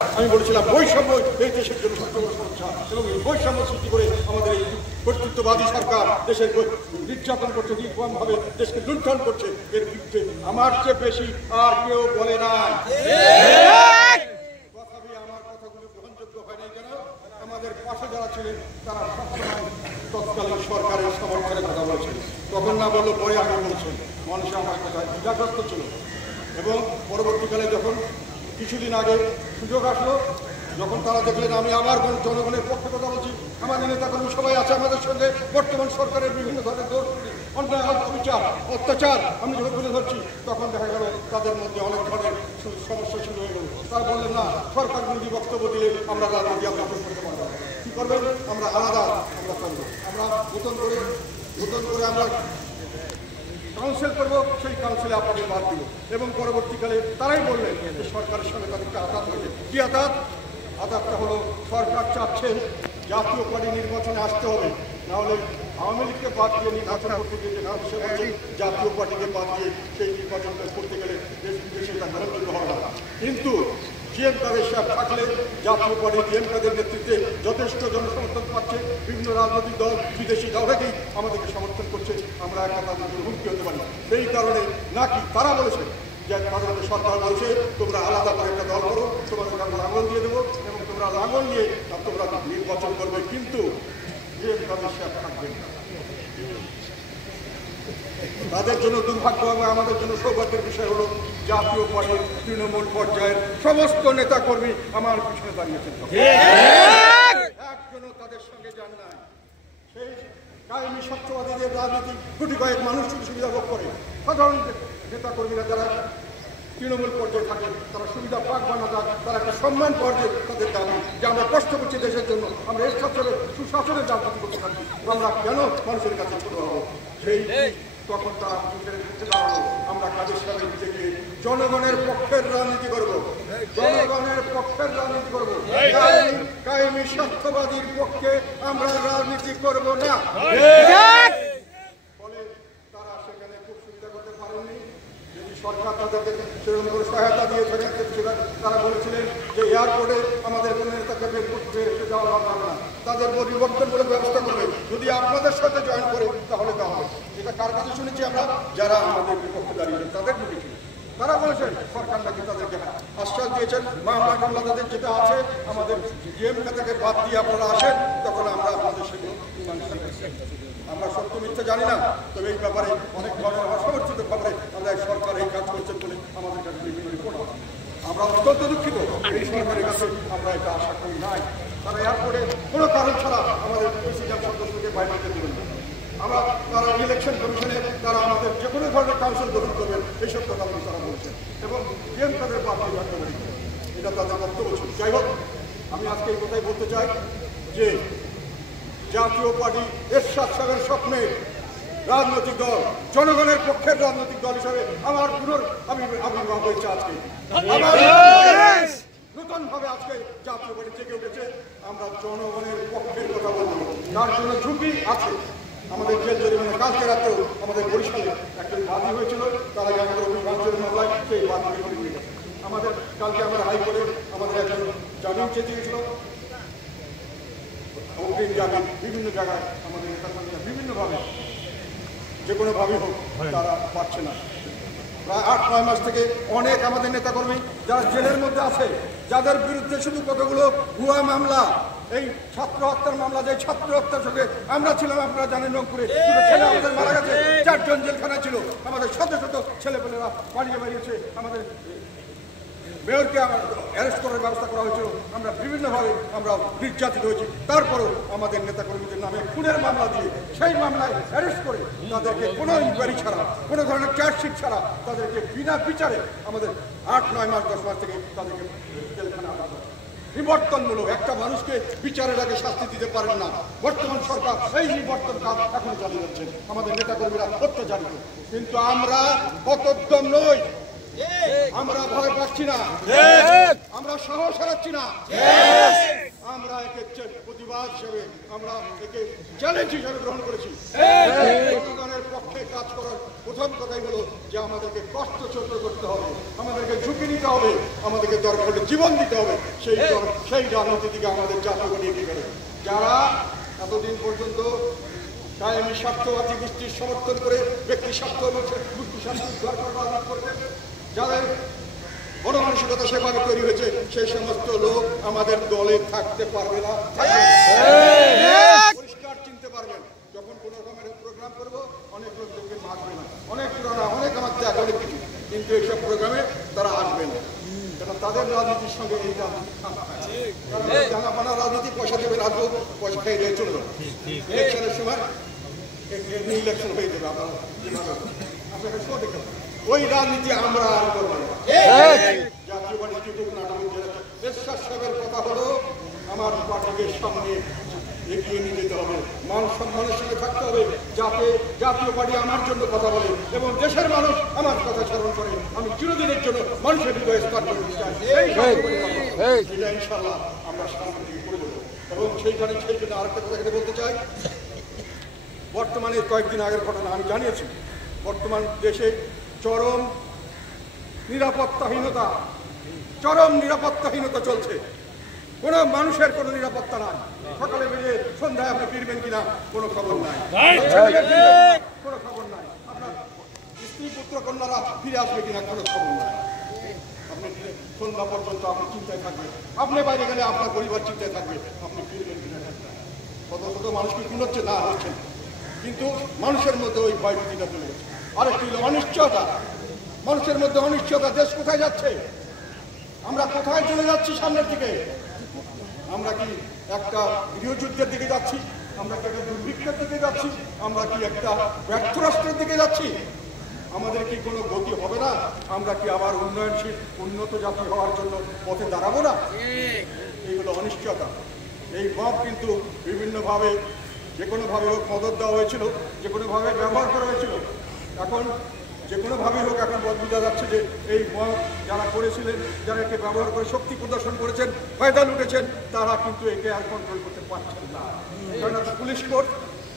আমি বলেছিলাম বৈষম্য এই দেশের জন্য সবচেয়ে বড় সমস্যা, এবং এই বৈষম্য সৃষ্টি করে আমাদের এই কর্তৃত্ববাদী সরকার দেশের নির্যাতন করছে, নির্মমভাবে দেশকে লুণ্ঠন করছে। এর বিরুদ্ধে আমার চেয়ে বেশি আর কেউ বলে না। তথাপি আমার কথাগুলো গ্রহণযোগ্য হয় নাই কেন? আমাদের পাশে যারা ছিলেন তারা সবসময় তৎকালীন সরকারের সমর্থনের কথা বলেছেন। তখন না বললো পরে আগে বলছেন। মানুষ আমার কথা বিজাগ্রস্ত ছিল, এবং পরবর্তীকালে যখন কিছুদিন আগে সুযোগ আসলো, যখন তারা দেখলেন আমি আবার জনগণের পক্ষে কথা বলছি, আমাদের নেতাকর্মী সবাই আছে আমাদের সঙ্গে, বর্তমান সরকারের বিভিন্ন ধরনের অন্যায় অবিচার অত্যাচার আমি যখন তুলে ধরছি, তখন দেখা গেল তাদের মধ্যে অনেক ধরনের সমস্যা শুরু হয়ে গেল। তারা বললেন না, সরকার বিরোধী বক্তব্য দিলে আমরা রাজনীতি আমরা করতে পারবো। কী করবেন? আমরা আলাদা আমরা করবো, আমরা নতুন করে আমরা কাউন্সিল করবো, সেই কাউন্সিলে আপনাদের বাদ দিব। এবং পরবর্তীকালে তারাই বললেন যে সরকারের সঙ্গে তাদেরকে আঘাত হয়েছে। কি আঘাতটা হলো, সরকার চাচ্ছেন জাতীয় পার্টি নির্বাচনে আসতে হবে, নাহলে আওয়ামী লীগকে বাদ দিয়ে নির্বাচন করতে গিয়ে জাতীয় পার্টিকে বাদ দিয়ে সেই নির্বাচনটা করতে গেলে দেশ বিদেশে তা গ্রহণযোগ্য হবে না। কিন্তু জিএম কাদের সাহেব থাকলে জাতীয় পার্টি জিএম কাদের নেতৃত্বে যথেষ্ট জনসমর্থন পাচ্ছে, বিভিন্ন রাজনৈতিক দল বিদেশি দল থেকেই আমাদেরকে সমর্থন করছে, আমরা একটা তাদের মুক্তি হতে পারি। সেই কারণে নাকি তারা বলেছে যে তাদের সরকার বলছে তোমরা আলাদা করে একটা দল করো, তোমাদের আমরা লাঙ্গল দিয়ে দেবো এবং তোমরা লাঙ্গল নিয়ে তোমরা নির্বাচন করবে, কিন্তু জিএম কাদের সাহেব থাকবেন না। তাদের জন্য দুর্ভাগ্য এবং আমাদের জন্য সৌভাগ্যের বিষয় হলো জাতীয় পার্টির তৃণমূল পর্যায়ের সমস্ত নেতাকর্মী আমার পিছনে দাঁড়িয়েছেন, একজনও তাদের সঙ্গে যান নাই। সেই কায়েমি সত্যবাদীদের রাজনীতি গুটি কয়েক মানুষ সুবিধা ভোগ করে, সাধারণ নেতাকর্মীরা যারা তৃণমূল পর্যায়ে থাকে তারা সুবিধা পাক বা না যাক, তারা একটা সম্মান পর্যায়ে তাদের দাবি যে আমরা কষ্ট করছি দেশের জন্য, আমরা এর সাথে সুশাসনের রাজনীতি করতে থাকি, আমরা কেন মানুষের কাছে ছোট হবো? সেই তখন তারা দাঁড়ালো, আমরা কাদের সাথে নিতে গিয়ে জনগণের পক্ষের রাজনীতি করবো, জনগণের পক্ষের রাজনীতি করবো, কায়েমি স্বার্থবাদীর পক্ষে আমরা রাজনীতি করব না। ফলে তারা সেখানে খুব সুবিধা করতে পারেননি। যদি সরকার তাদেরকে সেরকম করে সহায়তা দিয়ে থাকেন, তারা বলেছিলেন যে এয়ারপোর্টে আমাদের কোনো নেতাকে বের করতে যাওয়া হবে না, তাদের পরিবর্তনমূলক ব্যবস্থা করবে, যদি আপনাদের সাথে জয়েন করে তাহলে দেওয়া হবে। এটা কার কাছে শুনেছি আমরা? যারা আমাদের বিপক্ষে দাঁড়িয়েছেন তাদের বুঝেছি। তারা বলেছেন সরকার নাকি তাদেরকে আশ্বাস দিয়েছেন মামলা তাদের যেটা আছে আমাদের জিএম থেকে বাদ দিয়ে আপনারা আসেন, তখন আমরা আপনাদের সেগুলো আমরা সত্য মিথ্যা জানি না, তবে এই ব্যাপারে অনেক ধরনের অসমর্থিত খবরে আমরা সরকার এই কাজ করছেন বলে আমাদের কাছে বিভিন্ন রিপোর্ট হবে। আমরা অত্যন্ত দুঃখিত, এই সরকারের কাছে আমরা এটা আশা করি নাই। তারা এয়ারপোর্টে কোনো কারণ ছাড়া আমাদের প্রেসিডেন্ট সদস্যকে বাইরে দেবেন না। আমরা তারা ইলেকশন কমিশনে তারা আমাদের যে কোনো ধরনের কাউন্সিল গঠন করবেন এইসব কথা তারা বলছেন, এবং জিএম তাদের পার্টি এটা তাদের বক্তব্য ছিল। যাই হোক, আমি আজকে এই কথাই বলতে চাই যে জাতীয় পার্টি এরশাদ সাহেবের স্বপ্নে রাজনৈতিক দল, জনগণের পক্ষের রাজনৈতিক দল হিসাবে আমার আবির্ভাব হয়েছে আজকে। নতুন ভাবে আজকে জাতীয় পার্টি জেগে উঠেছে। আমরা জনগণের পক্ষের কথা বলবো, তার জন্য ঝুঁকি আছে। আমাদের জেল জরিমানা কালকে রাতেও আমাদের বরিশালে একজন বাদী হয়েছিল, তারা আমাদের অভিভাবকের মামলায় সেই বাদী নিয়ে গেছে। আমাদের কালকে আমরা হাইকোর্টে আমাদের একজন জামিন চেয়ে দিয়েছিল, অগ্রিম জামিন। বিভিন্ন জায়গায় আমাদের নেতাকর্মীরা বিভিন্নভাবে যে কোনোভাবেই হোক তারা পাচ্ছে না। প্রায় 8-9 মাস থেকে অনেক আমাদের নেতাকর্মী যারা জেলের মধ্যে আছে, যাদের বিরুদ্ধে শুধু কতগুলো ভুয়া মামলা, এই ছাত্র হত্যার মামলা, যে ছাত্র হত্যার সঙ্গে আমরা ছিলাম, আপনারা জানেন রংপুরে ছেলে আমাদের মারা গেছে, 4 জন জেলখানায় ছিল, আমাদের শত শত ছেলেপেলেরা পালিয়ে বেরিয়েছে, আমাদের মেয়রকে অ্যারেস্ট করার ব্যবস্থা করা হয়েছিল, আমরা বিভিন্নভাবে আমরা নির্যাতিত হয়েছি। তারপরেও আমাদের নেতাকর্মীদের নামে খুনের মামলা দিয়ে সেই মামলায় অ্যারেস্ট করে তাদেরকে কোনো ইনকোয়ারি ছাড়া, কোনো ধরনের চার্জশিট ছাড়া তাদেরকে বিনা বিচারে আমাদের 8-9 মাস 10 মাস থেকে তাদেরকে জেলখানা নিবর্তনমূলক একটা মানুষকে বিচারের আগে শাস্তি দিতে পারেন না বর্তমান সরকার। এই নিবর্তন কাজ এখন চালিয়ে যাচ্ছেন আমাদের নেতাকর্মীরা অত্যাচারিত, কিন্তু আমরা হতোদ্যম নই, আমরা ভয় পাচ্ছি না, আমরা সাহস হারাচ্ছি না, আমরা একে প্রতিবাদ হিসেবে, আমরা একে চ্যালেঞ্জ হিসেবে গ্রহণ করেছি। জনগণের পক্ষে কাজ করার প্রথম কথাই হলো যে আমাদেরকে কষ্ট সহ্য করতে হবে, আমাদেরকে ঝুঁকি নিতে হবে, আমাদেরকে দরকার হলে জীবন দিতে হবে। সেই রাজনীতি দিকে আমাদের জাতীয় পার্টি এগিয়ে গেল। যারা এতদিন পর্যন্ত কায়েমি স্বার্থবাদী গোষ্ঠীর সমর্থন করে ব্যক্তি স্বার্থ এবং গোষ্ঠী স্বার্থ রাজনীতি করতেন, যাদের মনমানসিকতা সেভাবে তৈরি হয়েছে, সেই সমস্ত লোক আমাদের দলে থাকতে পারবে না। পরিষ্কার চিনতে পারবেন, যখন কোন রকমের প্রোগ্রাম করবো অনেক লোক দেখবে আসবে না, অনেক পুরানা, অনেক আমার ত্যাগ, অনেক কিছু, কিন্তু এইসব প্রোগ্রামে তারা আসবে না। কারণ তাদের রাজনীতির সঙ্গে এই রাজনীতি জানাপানা রাজনীতি, পয়সা দেবেন আসবো, পয়সা খেয়ে দিয়ে চলবে। ইলেকশনের সময় ইলেকশন হয়ে যাবে, আপনারা আপনাকে শো দেখে ওই রাজনীতি আমরা আর করবো না। জাতীয় পার্টি এরশাদ সাহেবের কথা হলো আমার পার্টিকে সামনে এগিয়ে নিয়ে যেতে হবে, মান সম্মানের সঙ্গে থাকতে হবে, যাতে জাতীয় পার্টি আমার জন্য কথা বলে এবং দেশের মানুষ আমার কথা স্মরণ করে। আমি চিরদিনের জন্য মানুষের হৃদয়ে স্থান করতে চাই, এটা ইনশাল্লাহ আমরা সামনে দিকে করে দেবো। এবং সেই জন্য আরেকটা কথা এখানে বলতে চাই, বর্তমানে কয়েকদিন আগের ঘটনা আমি জানিয়েছি, বর্তমান দেশে চরম নিরাপত্তাহীনতা চলছে। কোনো মানুষের কোনো নিরাপত্তা নাই। সকালে বেরিয়ে সন্ধ্যায় আপনি ফিরবেন কিনা কোনো খবর নাই, কোনো খবর নাই। আপনার স্ত্রী পুত্র কন্যারা ফিরে আসবে কিনা কোনো খবর নাই। আপনি সন্ধ্যা পর্যন্ত আপনি চিন্তায় থাকবেন, আপনি বাইরে গেলে আপনার পরিবার চিন্তায় থাকবে, আপনি ফিরবেন কিনা। কত কত মানুষ কি খুন হচ্ছে? না, হচ্ছে, কিন্তু মানুষের মধ্যে ওই ভয়ভীতিটা চলে গেছে। আরেকটি হলো অনিশ্চয়তা, মানুষের মধ্যে অনিশ্চয়তা। দেশ কোথায় যাচ্ছে? আমরা কোথায় চলে যাচ্ছি সামনের দিকে? আমরা কি একটা গৃহযুদ্ধের দিকে যাচ্ছি? আমরা কি একটা দুর্ভিক্ষের দিকে যাচ্ছি? আমরা কি একটা ব্যর্থ রাষ্ট্রের দিকে যাচ্ছি? আমাদের কি কোনো গতি হবে না? আমরা কি আবার উন্নয়নশীল উন্নত জাতি হওয়ার জন্য পথে দাঁড়াবো না? এইগুলো অনিশ্চয়তা। এই মব কিন্তু বিভিন্নভাবে, যে কোনোভাবে হোক মদত দেওয়া হয়েছিল, যে কোনোভাবে ব্যবহার করা হয়েছিল। এখন যে কোনোভাবেই হোক এখন বোঝা যাচ্ছে যে এই মব যারা করেছিলেন, যারা একে ব্যবহার করে শক্তি প্রদর্শন করেছেন, ফায়দা লুটেছেন, তারা কিন্তু একে আর কন্ট্রোল করতে পারছেন না। কারণ পুলিশ কোর্ট,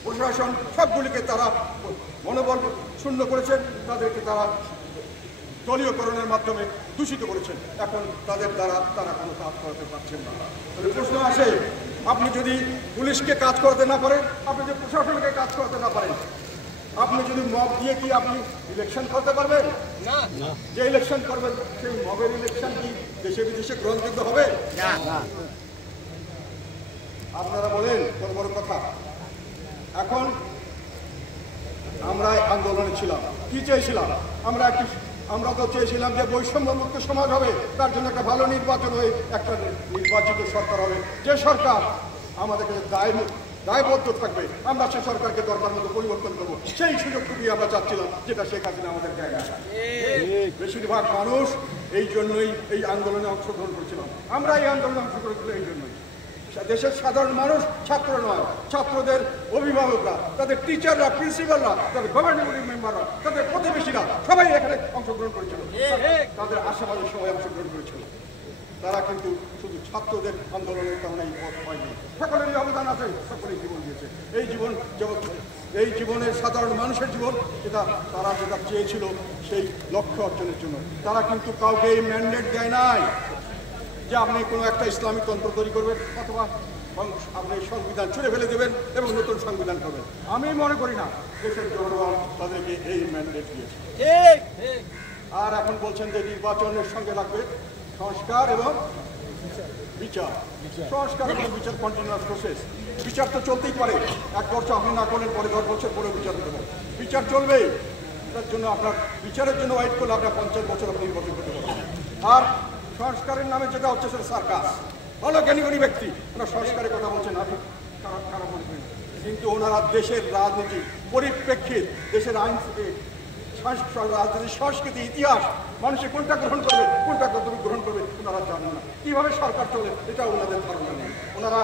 প্রশাসন সবগুলিকে তারা মনোবল শূন্য করেছেন, তাদেরকে তারা দলীয়করণের মাধ্যমে দূষিত করেছেন। এখন তাদের দ্বারা তারা কোনো কাজ করাতে পারছেন না। তাহলে প্রশ্ন আসে, আপনি যদি পুলিশকে কাজ করাতে না পারেন, আপনি যদি প্রশাসনকে কাজ করাতে না পারেন, আপনি যদি মব দিয়ে কি আপনি ইলেকশন করতে পারবেন? না। যে ইলেকশন করবেন সেই মবের ইলেকশন কি দেশে বিদেশে গ্রহণযোগ্য হবে? না। আপনারা বলেন বড় বড় কথা। এখন আমরা আন্দোলনে ছিলাম, কি চেয়েছিলাম? আমরা তো চেয়েছিলাম যে বৈষম্যমুক্ত সমাজ হবে, তার জন্য একটা ভালো নির্বাচন হয়ে একটা নির্বাচিত সরকার হবে, যে সরকার আমাদেরকে দায়বদ্ধ থাকবে, আমরা সেই সরকারকে দরকার মতো পরিবর্তন করবো। সেই সুযোগটুকুই আমরা চাচ্ছিলাম, যেটা শেখ হাসিনা আমাদের দেয় না। বেশিরভাগ মানুষ এই জন্যই এই আন্দোলনে অংশগ্রহণ করছিলাম। আমরা এই আন্দোলনে অংশগ্রহণ করছিলাম এই জন্যই। দেশের সাধারণ মানুষ, ছাত্র নয়, ছাত্রদের অভিভাবকরা, তাদের টিচাররা, প্রিন্সিপালরা, তাদের গভর্নিং মেম্বাররা, তাদের প্রতিবেশীরা সবাই এখানে অংশগ্রহণ করেছিল, তাদের আশাবাদী সবাই অংশগ্রহণ করেছিল। তারা কিন্তু শুধু ছাত্রদের আন্দোলনের কারণে এই পথ পায়নি, সকলেরই অবদান আছে, সকলেই জীবন দিয়েছে। এই জীবনের সাধারণ মানুষের জীবন, তারা যেটা চেয়েছিল সেই লক্ষ্য অর্জনের জন্য, তারা কিন্তু কাউকে এই ম্যান্ডেট দেয় নাই যে আপনি কোনো একটা ইসলামিক তন্ত্র তৈরি করবেন অথবা আপনি সংবিধান ছুঁড়ে ফেলে দেবেন এবং নতুন সংবিধান করবেন। আমি মনে করি না দেশের জনগণ তাদেরকে এই ম্যান্ডেট দিয়েছে। আর এখন বলছেন যে নির্বাচনের সঙ্গে লাগবে সংস্কার এবং বিচার। সংস্কার এবং বিচার কন্টিনিউয়াস প্রসেস। বিচার তো চলতেই পারে, 1 বছর আপনি না করলেন পরে 10 বছর পরে বিচার হতে পারে, বিচার চলবে। তার জন্য আপনার বিচারের জন্য ওয়েট করলে আপনার 50 বছর আপনি নির্বাচন করতে পারবেন। আর সংস্কারের নামে যেটা হচ্ছে সেটা সার্কাস। ভালো জ্ঞানী ব্যক্তি ওনারা সংস্কারের কথা বলছেন, আমি খারাপ মনে করি, কিন্তু ওনারা দেশের রাজনীতি পরিপ্রেক্ষিত, দেশের আইন থেকে রাজনীতির সংস্কৃতি, ইতিহাস, মানুষে কোনটা গ্রহণ করবে, কোনটা কতটুকু গ্রহণ করবে ওনারা জানেন না। কিভাবে সরকার চলে এটা ওনাদের ধারণা নেই। ওনারা